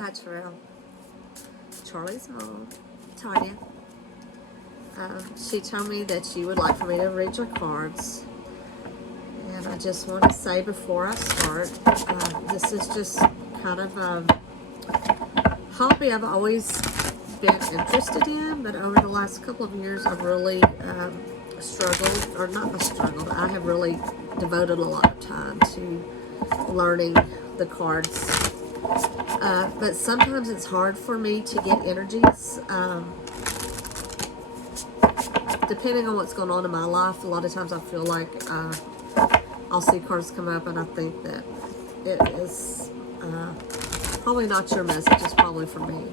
Hi, Terrell. Charlie's mom, Tanya. She told me that she would like for me to read your cards. And I just want to say before I start, this is just kind of a hobby I've always been interested in, but over the last couple of years I've really struggled, or not struggled, I have really devoted a lot of time to learning the cards. But sometimes it's hard for me to get energies. Depending on what's going on in my life, a lot of times I feel like I'll see cards come up and I think that it is probably not your message, it's probably for me.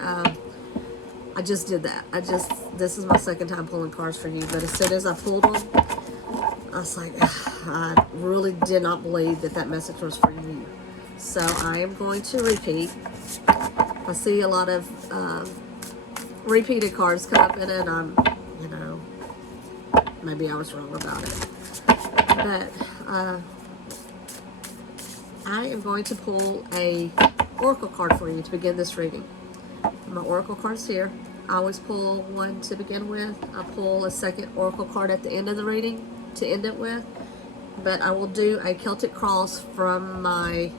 I just did that. This is my second time pulling cards for you, but as soon as I pulled them, I was like, I really did not believe that message was for you. So I am going to repeat. I see a lot of repeated cards come up in it, and I'm, maybe I was wrong about it. But I am going to pull a oracle card for you to begin this reading. My oracle card's here. I always pull one to begin with. I pull a second oracle card at the end of the reading to end it with. But I will do a Celtic cross from my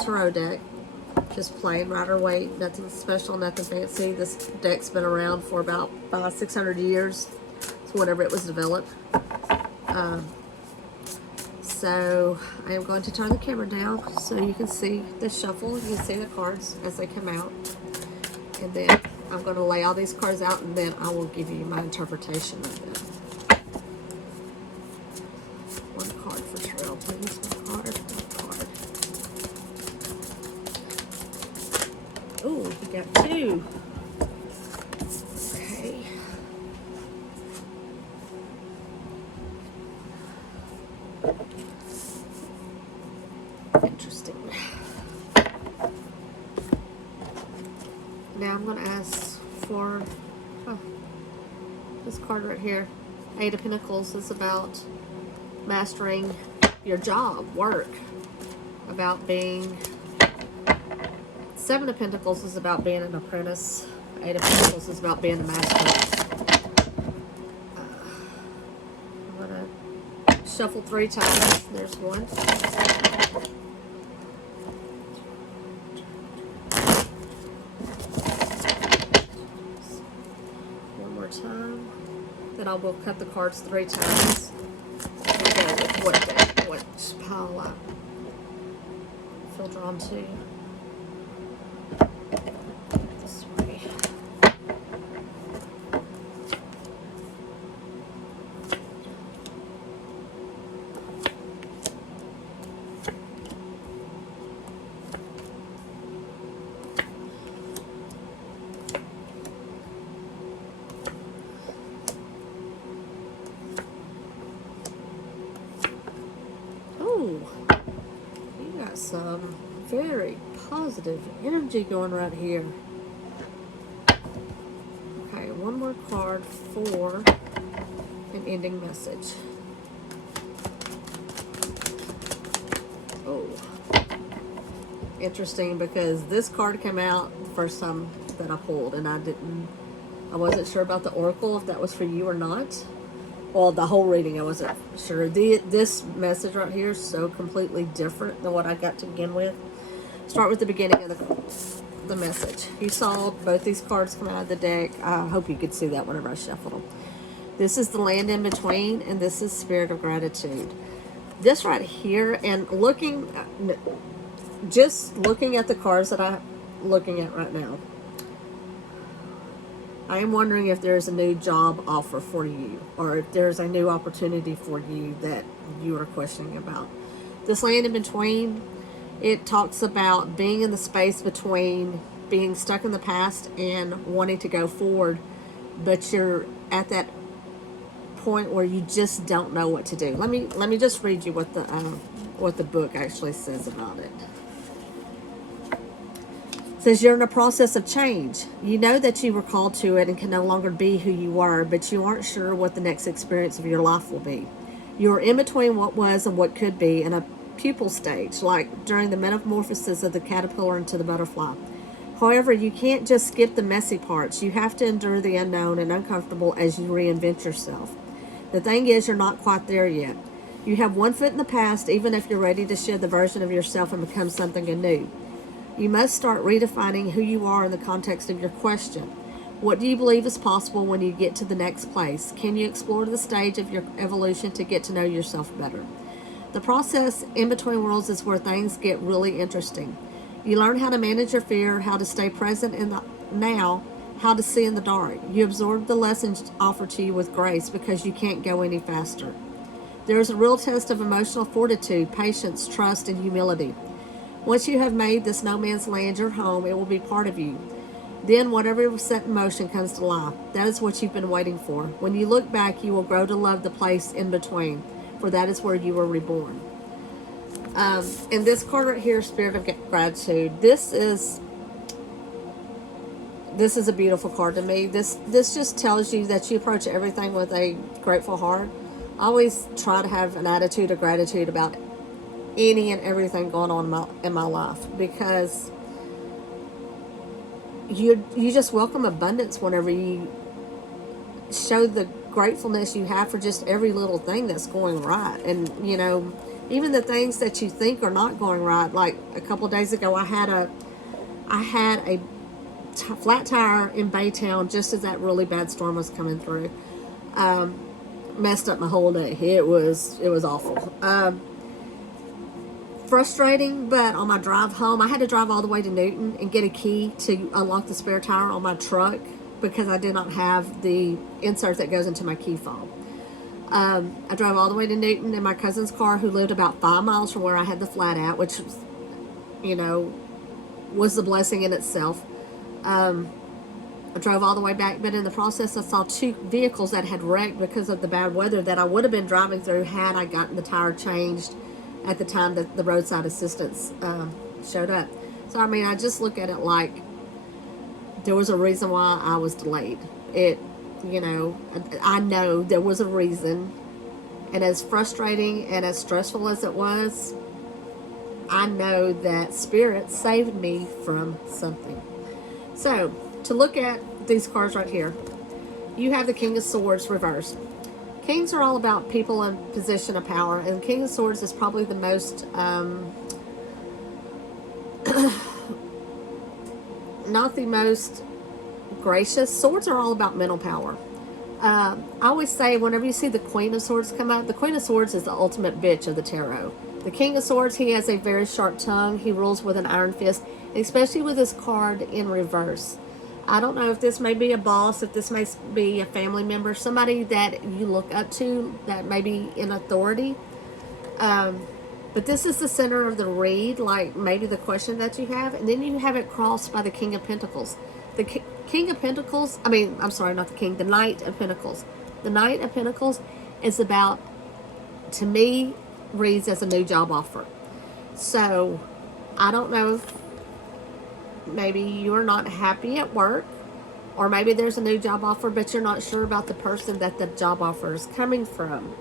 tarot deck. Just plain Rider-Waite, nothing special, nothing fancy. This deck's been around for about 500-600 years. It's whenever it was developed. So I am going to turn the camera down so you can see the shuffle. You can see the cards as they come out. And then I'm going to lay all these cards out, and then I will give you my interpretation of them. One card for Terrell, please. One card. Oh, we got two. Okay. Interesting. Now I'm going to ask for this card right here. Eight of Pentacles is about mastering your job, work, about being... Seven of Pentacles is about being an apprentice. Eight of Pentacles is about being a master. I'm going to shuffle 3 times. There's one. One more time. Then I will cut the cards 3 times. And go with what pile I feel drawn to. You got some very positive energy going right here. Okay, one more card for an ending message. Oh, interesting, because this card came out the first time that I pulled, and I wasn't sure about the oracle, if that was for you or not. Well, the whole reading I wasn't sure. This message right here is so completely different than what I got to begin with. Start with the beginning of the message. You saw both these cards come out of the deck. I hope you could see that whenever I shuffled them. This is the Land in Between, and this is Spirit of Gratitude. This right here, and just looking at the cards that I'm looking at right now, I am wondering if there's a new job offer for you, or if there's a new opportunity for you that you are questioning about. This Land in Between, it talks about being in the space between being stuck in the past and wanting to go forward, but you're at that point where you just don't know what to do. Let me just read you what the book actually says about it. Says you're in a process of change. You know that you were called to it and can no longer be who you were, but you aren't sure what the next experience of your life will be. You're in between what was and what could be, and a pupal stage, like during the metamorphosis of the caterpillar into the butterfly. However, you can't just skip the messy parts. You have to endure the unknown and uncomfortable as you reinvent yourself. The thing is, you're not quite there yet. You have one foot in the past, even if you're ready to shed the version of yourself and become something new. You must start redefining who you are in the context of your question. What do you believe is possible when you get to the next place? Can you explore the stage of your evolution to get to know yourself better? The process in between worlds is where things get really interesting. You learn how to manage your fear, how to stay present in the now, how to see in the dark. You absorb the lessons offered to you with grace because you can't go any faster. There is a real test of emotional fortitude, patience, trust, and humility. Once you have made this no man's land your home, it will be part of you. Then whatever was set in motion comes to life. That is what you've been waiting for. When you look back, you will grow to love the place in between, for that is where you were reborn. And this card right here, Spirit of Gratitude, this is a beautiful card to me. This just tells you that you approach everything with a grateful heart. I always try to have an attitude of gratitude about any and everything going on in my life, because you just welcome abundance whenever you show the gratefulness you have for just every little thing that's going right. And even the things that you think are not going right. Like a couple of days ago, I had a flat tire in Baytown just as that really bad storm was coming through. Messed up my whole day. It was awful. Frustrating, but on my drive home, I had to drive all the way to Newton and get a key to unlock the spare tire on my truck because I did not have the insert that goes into my key fob. I drove all the way to Newton in my cousin's car, who lived about 5 miles from where I had the flat at, which was a blessing in itself. I drove all the way back, but in the process I saw 2 vehicles that had wrecked because of the bad weather that I would have been driving through had I gotten the tire changed at the time that the roadside assistance showed up. So I just look at it like there was a reason why I was delayed. I know there was a reason, and as frustrating and as stressful as it was, I know that Spirit saved me from something. So, to look at these cards right here, you have the King of Swords reversed. Kings are all about people in position of power, and King of Swords is probably the most, not the most gracious. Swords are all about mental power. I always say whenever you see the Queen of Swords come up, the Queen of Swords is the ultimate bitch of the tarot. The King of Swords, he has a very sharp tongue. He rules with an iron fist, especially with this card in reverse. I don't know if this may be a boss, if this may be a family member, somebody that you look up to that may be in authority. But this is the center of the read, like maybe the question that you have. And then you have it crossed by the King of Pentacles. The King of Pentacles, I'm sorry, not the King, the Knight of Pentacles. The Knight of Pentacles is about, to me, reads as a new job offer. So, I don't know if maybe you're not happy at work, or maybe there's a new job offer, but you're not sure about the person that the job offer is coming from.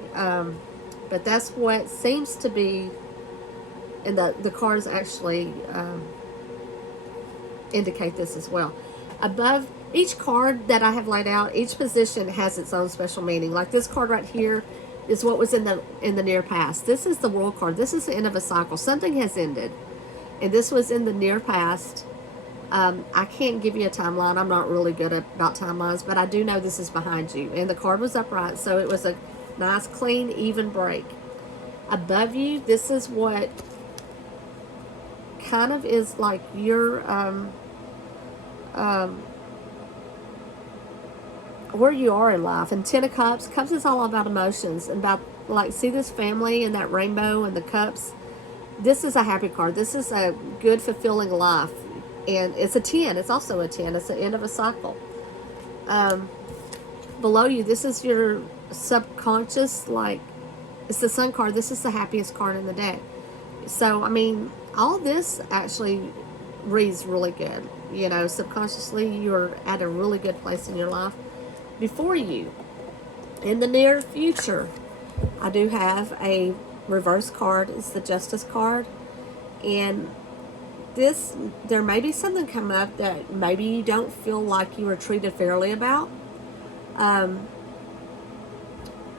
But that's what seems to be, and the cards actually indicate this as well. Above each card that I have laid out, each position has its own special meaning. Like this card right here is what was in the near past. This is the World card. This is the end of a cycle. Something has ended, and this was in the near past. I can't give you a timeline. I'm not really good about timelines, but I do know this is behind you. And the card was upright, so it was a nice, clean, even break. Above you, this is what kind of is like your where you are in life. And Ten of Cups. Cups is all about emotions and about, like, see this family and that rainbow and the cups. This is a happy card. This is a good, fulfilling life. And it's a 10. It's also a 10. It's the end of a cycle. Below you, this is your subconscious, like, it's the Sun card. This is the happiest card in the deck. So, all this actually reads really good. Subconsciously, you're at a really good place in your life. Before you, in the near future, I do have a reverse card is the Justice card. And this, there may be something come up that maybe you don't feel like you were treated fairly about.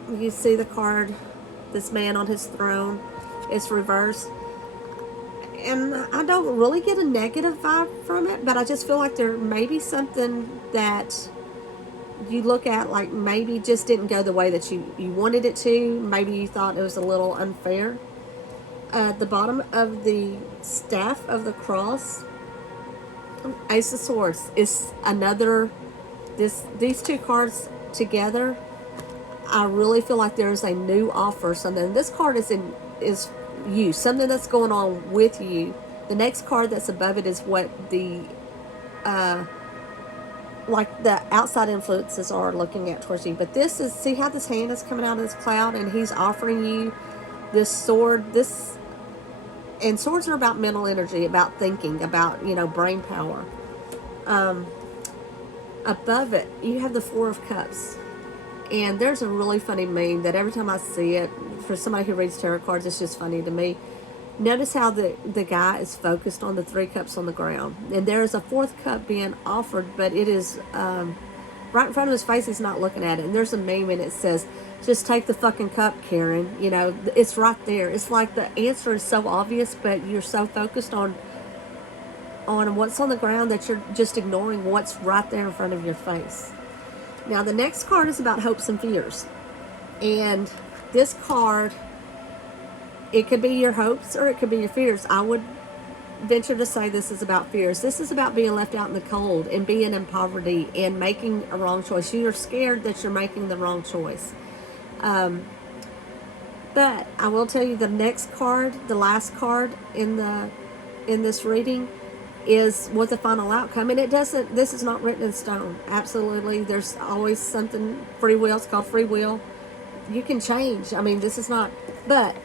You see the card, this man on his throne, it's reversed. And I don't really get a negative vibe from it, but I just feel like there may be something that you look at like maybe just didn't go the way that you wanted it to. Maybe you thought it was a little unfair. At the bottom of the staff of the cross, Ace of Swords is another, these two cards together, I really feel like there's a new offer, something. This card is you, something that's going on with you. The next card that's above it is what the like the outside influences are looking at towards you. But this is, see how this hand is coming out of this cloud, and he's offering you this sword. This, and swords are about mental energy, about thinking, about, you know, brain power. Above it, you have the Four of Cups. And there's a really funny meme that every time I see it, for somebody who reads tarot cards, it's just funny to me. Notice how the guy is focused on the three cups on the ground. And there's a fourth cup being offered, but it is right in front of his face. He's not looking at it. And there's a meme and it says, just take the fucking cup, Karen. You know, it's right there. It's like the answer is so obvious, but you're so focused on what's on the ground that you're just ignoring what's right there in front of your face. Now, the next card is about hopes and fears. And this card, it could be your hopes or it could be your fears. I would venture to say this is about fears. This is about being left out in the cold and being in poverty and making a wrong choice. You are scared that you're making the wrong choice. But I will tell you, the next card, the last card in this reading, is what the final outcome. And it doesn't, this is not written in stone. Absolutely. There's always something, free will. It's called free will. You can change. I mean, this is not, but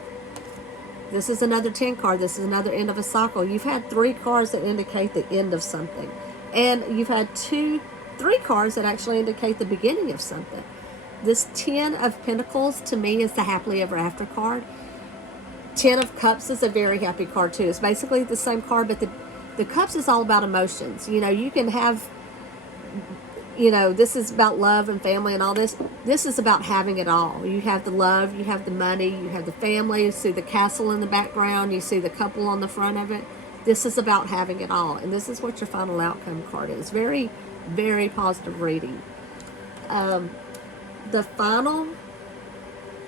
this is another 10 card. This is another end of a cycle. You've had 3 cards that indicate the end of something. And you've had 3 cards that actually indicate the beginning of something. This 10 of Pentacles, to me, is the happily ever after card. 10 of Cups is a very happy card, too. It's basically the same card, but the Cups is all about emotions. You know, you can have, you know, this is about love and family and all this. This is about having it all. You have the love, you have the money, you have the family, you see the castle in the background, you see the couple on the front of it. This is about having it all. And this is what your final outcome card is. Very, very positive reading. The final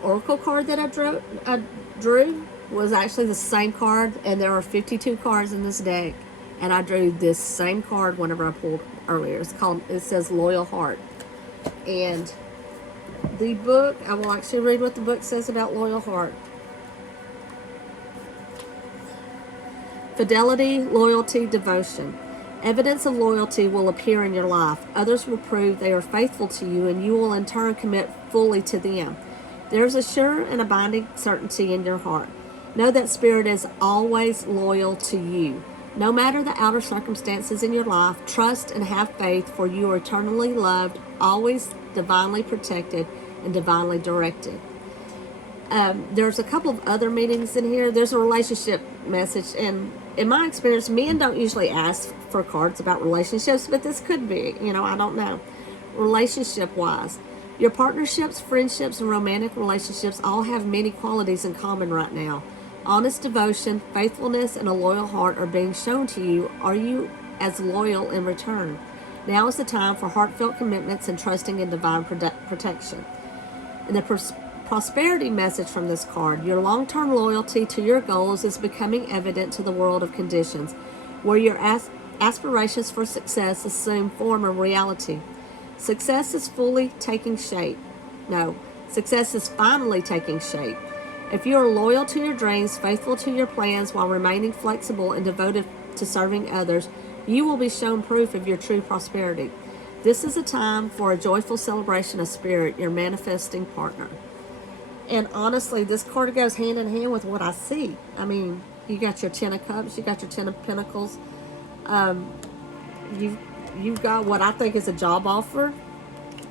oracle card that I drew was actually the same card, and there are 52 cards in this deck. And I drew this same card whenever I pulled earlier. It says Loyal Heart. And the book, I will actually read what the book says about Loyal Heart. Fidelity, loyalty, devotion. Evidence of loyalty will appear in your life. Others will prove they are faithful to you, and you will in turn commit fully to them. There is a sure and abiding certainty in your heart. Know that Spirit is always loyal to you. No matter the outer circumstances in your life, trust and have faith, for you are eternally loved, always divinely protected, and divinely directed. There's a couple of other meanings in here. There's a relationship message, and in my experience, men don't usually ask for cards about relationships, but this could be, you know, I don't know. Relationship-wise, your partnerships, friendships, and romantic relationships all have many qualities in common right now. Honest devotion, faithfulness, and a loyal heart are being shown to you. Are you as loyal in return? Now is the time for heartfelt commitments and trusting in divine protection. And the prosperity message from this card: your long-term loyalty to your goals is becoming evident to the world of conditions, where your aspirations for success assume form and reality. Success is fully taking shape. No, success is finally taking shape. If you are loyal to your dreams, faithful to your plans while remaining flexible and devoted to serving others, you will be shown proof of your true prosperity. This is a time for a joyful celebration of Spirit, your manifesting partner. And honestly, this card goes hand in hand with what I see. I mean, you got your 10 of Cups, you got your 10 of Pentacles. You've got what I think is a job offer.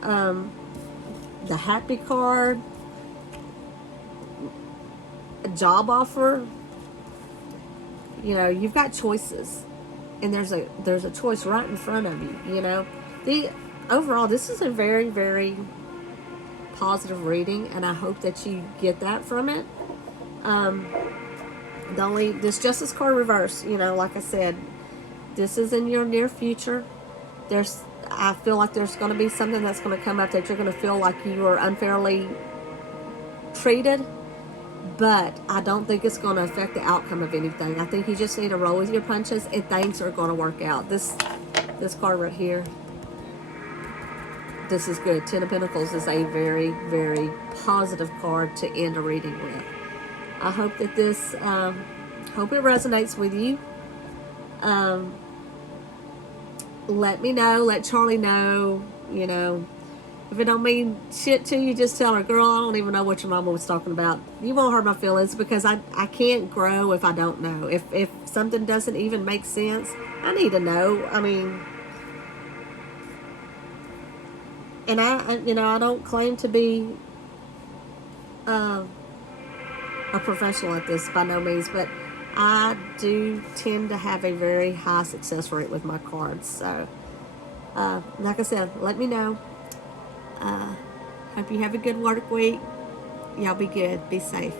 The Happy card. a job offer, you know, you've got choices, and there's a choice right in front of you. You know, the overall, this is a very, very positive reading, and I hope that you get that from it. This Justice card reverse, you know, like I said, this is in your near future. I feel like there's going to be something that's going to come up that you're going to feel like you were unfairly treated, but I don't think it's going to affect the outcome of anything. I think you just need to roll with your punches, and things are going to work out. This card right here, this is good. Ten of Pentacles is a very, very positive card to end a reading with. I hope that this, hope it resonates with you. Let me know, let Charlie know, you know, if it don't mean shit to you, just tell her, girl, I don't even know what your mama was talking about. You won't hurt my feelings, because I can't grow if I don't know. If something doesn't even make sense, I need to know. I mean, and I don't claim to be a professional at this by no means, but I do tend to have a very high success rate with my cards. So, like I said, let me know. Hope you have a good work week. Y'all be good. Be safe.